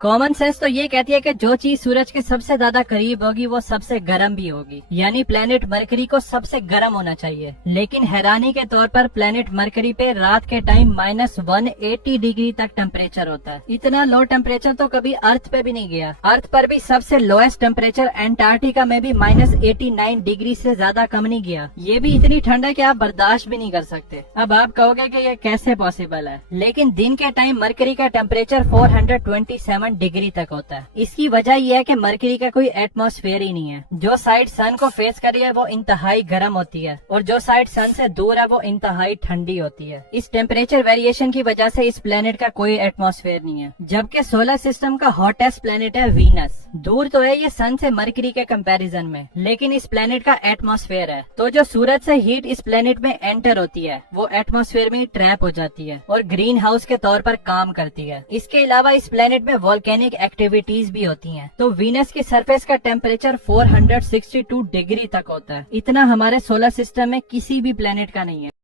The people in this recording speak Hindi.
कॉमन सेंस तो ये कहती है कि जो चीज सूरज के सबसे ज्यादा करीब होगी वो सबसे गर्म भी होगी, यानी प्लेनेट मरकरी को सबसे गर्म होना चाहिए। लेकिन हैरानी के तौर पर प्लेनेट मरकरी पे रात के टाइम -180 डिग्री तक टेम्परेचर होता है। इतना लो टेम्परेचर तो कभी अर्थ पे भी नहीं गया। अर्थ पर भी सबसे लोएस्ट टेम्परेचर एंटार्क्टिका में भी -89 डिग्री से ज्यादा कम नहीं गया। ये भी इतनी ठंड है कि आप बर्दाश्त भी नहीं कर सकते। अब आप कहोगे कि ये कैसे पॉसिबल है, लेकिन दिन के टाइम मरकरी का टेम्परेचर 427 डिग्री तक होता है। इसकी वजह यह है कि मरकरी का कोई एटमॉस्फेयर ही नहीं है। जो साइड सन को फेस कर रही है वो इंतहाई गर्म होती है और जो साइड सन से दूर है वो इंतहाई ठंडी होती है। इस टेम्परेचर वेरिएशन की वजह से इस प्लेनेट का कोई एटमॉस्फेयर नहीं है। जबकि सोलर सिस्टम का हॉटेस्ट प्लेनेट है वीनस। दूर तो है ये सन से मरकरी के कंपैरिजन में, लेकिन इस प्लेनेट का एटमॉस्फेयर है। तो जो सूरज से हीट इस प्लेनेट में एंटर होती है वो एटमॉस्फेयर में ट्रैप हो जाती है और ग्रीन हाउस के तौर पर काम करती है। इसके अलावा इस प्लेनेट में वोल्केनिक एक्टिविटीज भी होती हैं। तो वीनस की सरफेस का टेम्परेचर 462 डिग्री तक होता है। इतना हमारे सोलर सिस्टम में किसी भी प्लेनेट का नहीं है।